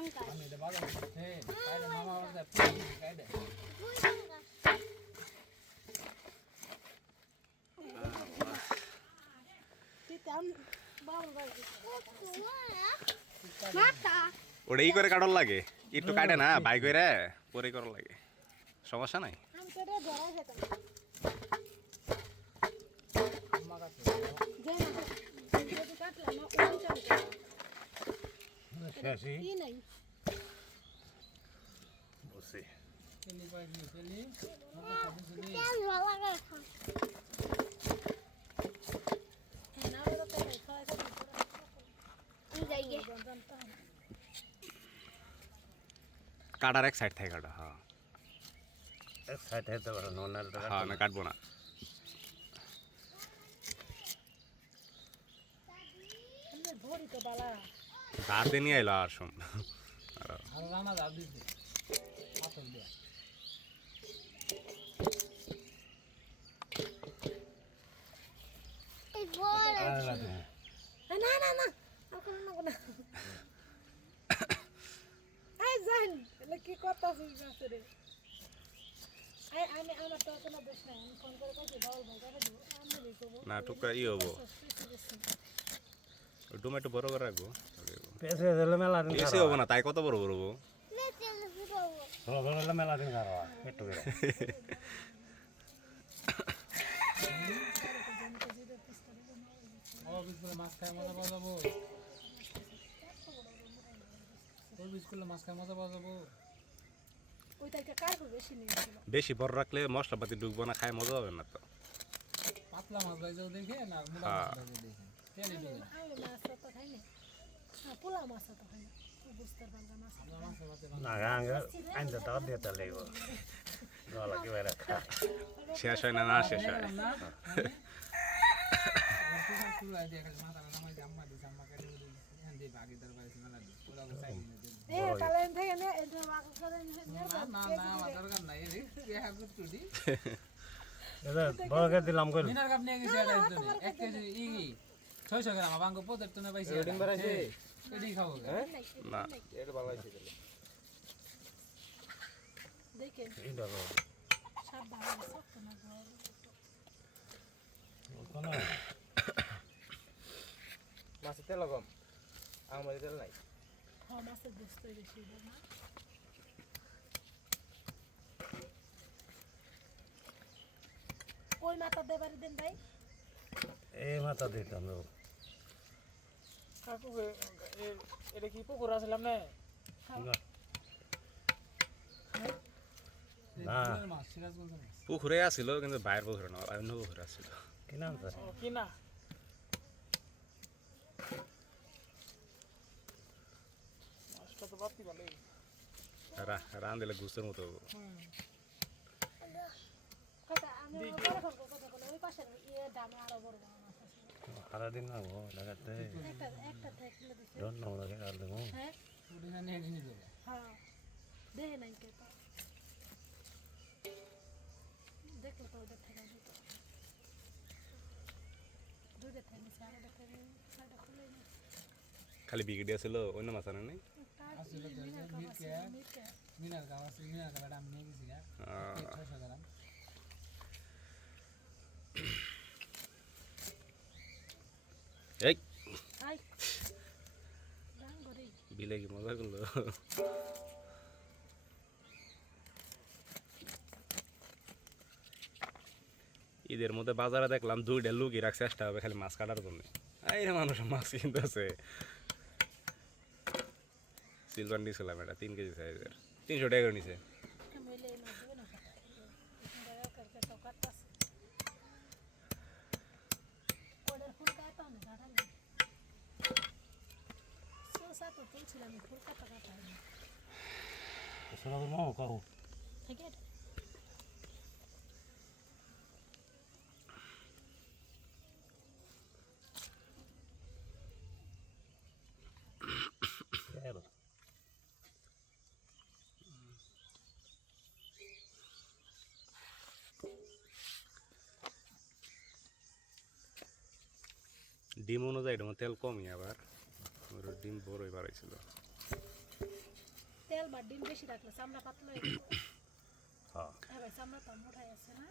আমি এটা বাজার করতে কাইডে মামা বাজার পুরি কাইডে ওটা ই করে কাটল লাগে একটু কাটে না বাই করে পরে করা লাগে সমস্যা নাই বসে চেনি পাইছি চেনি কাটার এক সাইড থাকে কাটা হ্যাঁ এক সাইড হেতে পারে ননার হ্যাঁ আমি কাটবো না হাতে নিয়ে এলো আর শুন আর রানা দাও দিতে পাতল দিয়া কি কথা রে আমি আমার তো কোনো দোষ নাই আমি ফোন করে কইছি বাউল ভাই করে দিব আমি কইব না টুকা ই হবো টমেটো বড় করে রাখবো পেছে দিলে মেলা দিন বেশি হবো না তাই কত বড় বড় হবো ভালো ভালো মেলা দিন খাওয়া একটু করে ও বিস্কুলে মাছ খায় মজা পাওয়া যাবো ওই বিস্কুলে মাছ খায় মজা পাওয়া যাবো ওইটাকে কার বেশি নিয়েছিল বেশি বড় রাখলে মশলাপাতি ঢুকবো না খায় মজা হবে না তো পাতলা মাছ ভাইজাও দেখে না মোটা মাছ ভাইজাও দেখে তেল ঢোকে আমি মাছ তো খাই না পোলা মাছ তো খাই না বুঝতে পারলাম মাছ আমরা মাছের ভাতে না গাঙ্গে আইন্দা দাও দিতে লাগব গলা কি বেরা খা শেষ হয় না না শেষ হয় না শুরু আই দিয়ে মাথা নামাই দিয়ে আম্মা দিছে আম্মা কেটে দিছে এখান দিয়ে বাকি দরকার আছে মেলা দিয়ে ওরা চাই দিনে এ তাহলে থেকে নে এই যে মাছ করে নিয়ে না না না আমার দরকার নাই রে দেখা করতে দি এটা বড়কে দিলাম কই মিনার কাপ নিয়ে গেছে এটা একদম 1 কেজি ই 600 গ্রাম বাঙ্গ পদের টনে পাইছে রেডিং বাড়াইছে এটাই খাবো না এটা ভালো হইছে দেখেন এই দাও সব ভালো সব না ঘর কোন মাছের তেল কম আমার তেল নাই হ্যাঁ মাছের বুঝতে বেশি না ওই মাথা দেবারি দেন ভাই এই মাথা দিতাম লোক কাকু এটা কি পুকুর আসলাম না না মাছ সিরাজগঞ্জ মাছ পুকুরে আসছিল কিন্তু বাইরের পুকুরে না অন্য পুকুরে আসছিল কি নাম স্যার কি না মাছটা তো বাতি ভালো রান দিলে গুস্তের মতো হবো কথা আমি বড় কথা বলে ওই পাশে ইয়ে দামে আরো বড় বড় মাছ আছে সারা দিন না গো লাগাতে একটা থাকলে দিছে ডন না লাগে আর দেবো হ্যাঁ ওটা নিয়ে নিয়ে যাবে হ্যাঁ দেহে নাই কে তা দেখো তো ওদের থেকে দিতো দুধে থেকে সারা দেখে সারা খুলে নি খালি বিকেটে আসছিল অন্য মাছ আনে নাই আসলে মিনার গাছ আছে মিনার গাছ আমি নিয়ে গেছি 600 গ্রাম এই আই রাং গরি বিলে কি মজা করলো ঈদের মধ্যে বাজারে দেখলাম 2টা লুকি রাখছে চেষ্টা হবে খালি মাছ কাটার জন্য এই মানুষ মাছ কিনতেছে সিলভার নিয়েছিলাম এটা 3 কেজি সাইজের 300 টাকা করে নিছে মইলে না দেবে না দাদা করতে তো কাটতাস কোডের ফুল কাটা না দাদা সো তো তুলছিলাম ফুল কাটা কাটা সারা মো কাও ঠিক আছে Claro. ডিম অনুযায়ী তেল কমই আবার ডিম বড়ই বাড়াইছিল তেল বা ডিম বেশি রাখলে চামড়া পাতলা হয়ে যাবে। হ্যাঁ হ্যাঁ ভাই চামড়া তো মোটাই আছে না